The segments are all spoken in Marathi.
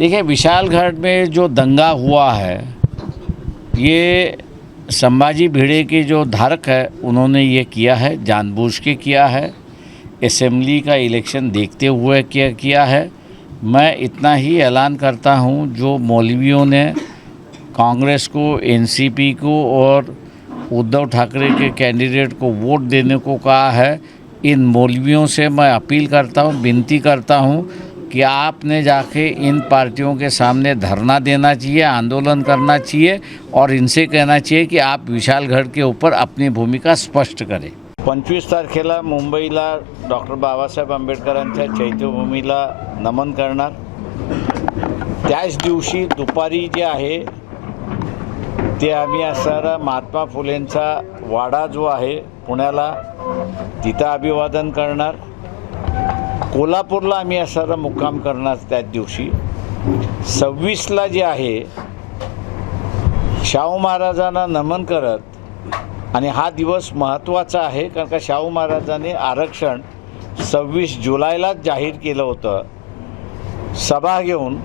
देखिए, विशालगढ़ में जो दंगा हुआ है, ये संभाजी भिड़े के जो धारक है उन्होंने ये किया है, जानबूझ के किया है, असेंबली का इलेक्शन देखते हुए किया है। मैं इतना ही ऐलान करता हूँ, जो मौलवियों ने कांग्रेस को, एनसीपी को और उद्धव ठाकरे के कैंडिडेट को वोट देने को कहा है, इन मौलवियों से मैं अपील करता हूँ, विनती करता हूँ कि आपने जाके इन पार्टियों के सामने धरना देना चाहिए, आंदोलन करना चाहिए और इनसे कहना चाहिए कि आप विशालगढ़ के ऊपर अपनी भूमिका स्पष्ट करें। 25 तारखेला मुंबईला डॉक्टर बाबासाहेब आंबेडकरांच्या चैत्यभूमीला नमन करणार। त्याच दिवशी दुपारी जे आहे ते आम्ही असणारा महात्मा फुलेंचा वाडा जो आहे पुण्याला, तिथं अभिवादन करणार। कोल्हापूरला आम्ही असणारा मुक्काम करणार। त्याच दिवशी 26ला जे आहे शाहू महाराजांना नमन करत, आणि हा दिवस महत्त्वाचा आहे कारण का शाहू महाराजांनी आरक्षण 26 जुलैला जाहीर केलं होतं। सभा घेऊन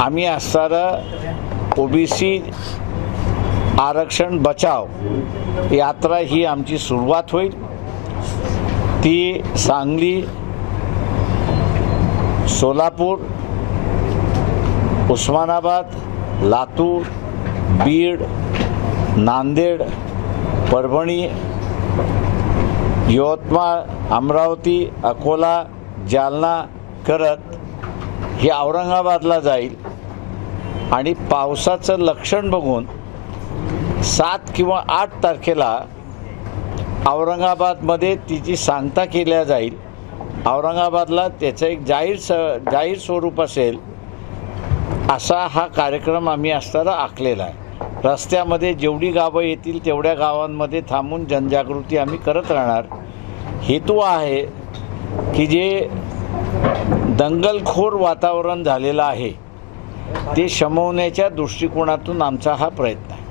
आम्ही असणारा ओबीसी आरक्षण बचाव यात्रा ही आमची सुरुवात होईल। ती सांगली, सोलापूर, उस्मानाबाद, लातूर, बीड, नांदेड, परभणी, यवतमाळ, अमरावती, अकोला, जालना करत ही औरंगाबादला जाईल। आणि पावसाचं लक्षण बघून 7 किंवा 8 तारखेला औरंगाबादमध्ये तिची सांगता केल्या जाईल। औरंगाबादला त्याचं एक जाहीर स्वरूप असेल असा हा कार्यक्रम आम्ही असताना आखलेला आहे। रस्त्यामध्ये जेवढी गावं येतील तेवढ्या गावांमध्ये थांबून जनजागृती आम्ही करत राहणार। हेतू आहे की जे दंगलखोर वातावरण झालेलं आहे ते शमवण्याच्या दृष्टिकोनातून आमचा हा प्रयत्न आहे।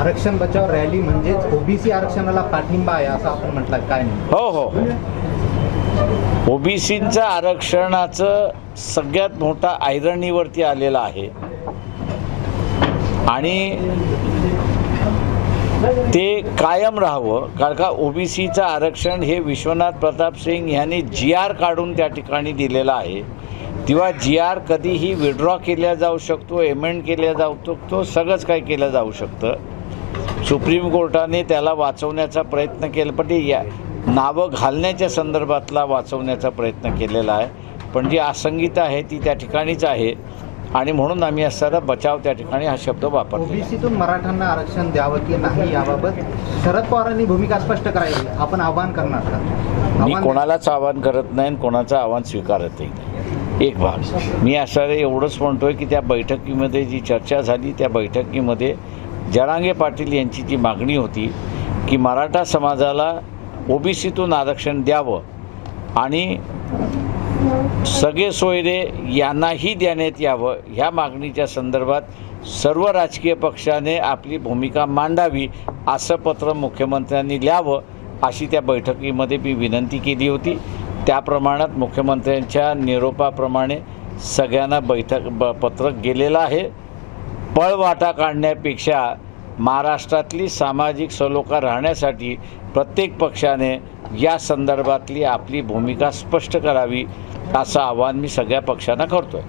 आरक्षण बचाव रॅली म्हणजे ओबीसी आरक्षणाला पाठिंबा आहे असं आपण म्हटलं, काय नाही? हो हो, ओबीसींचं आरक्षणाचं सगळ्यात मोठा ऐरणीवरती आलेला आहे आणि ते कायम राहावं। कारण का ओबीसीचं आरक्षण हे विश्वनाथ प्रताप सिंग यांनी GR काढून त्या ठिकाणी दिलेला आहे। तेव्हा GR कधीही विड्रॉ केल्या जाऊ शकतो, एमेंड केल्या जाऊ शकतो, सगळंच काही केलं जाऊ शकतं। सुप्रीम कोर्टाने त्याला वाचवण्याचा प्रयत्न केला, पण ते नावं घालण्याच्या संदर्भातला वाचवण्याचा प्रयत्न केलेला आहे, पण जी असंगीता आहे ती त्या ठिकाणीच आहे आणि म्हणून आम्ही असणारा बचाव त्या ठिकाणी हा शब्द वापरतो। ओबीसीतून मराठ्यांना आरक्षण द्यावं की नाही याबाबत शरद पवारांनी भूमिका स्पष्ट करावी, आपण आवाहन करणार का? मी कोणालाच आवाहन करत नाही, कोणाचं आव्हान स्वीकारतही नाही। एक भाग मी असणारे एवढंच म्हणतोय की त्या बैठकीमध्ये जी चर्चा झाली त्या बैठकीमध्ये जरांगे पाटील यांची जी मागणी होती की मराठा समाजाला ओबीसीतून आरक्षण द्यावं आणि सगळे सोयरे यांनाही देण्यात यावं, ह्या मागणीच्या संदर्भात सर्व राजकीय पक्षाने आपली भूमिका मांडावी असं पत्र मुख्यमंत्र्यांनी लिहावं अशी त्या बैठकीमध्ये मी विनंती केली होती। त्या प्रमाणात मुख्यमंत्र्यांच्या निरोपाप्रमाणे सगळ्यांना पत्रक गेलेलं आहे। पळवाटा काढण्यापेक्षा महाराष्ट्रातली सामाजिक सलोखा राहण्यासाठी प्रत्येक पक्षाने या संदर्भातली आपली भूमिका स्पष्ट करावी असं आवाहन मी सगळ्या पक्षांना करतोय।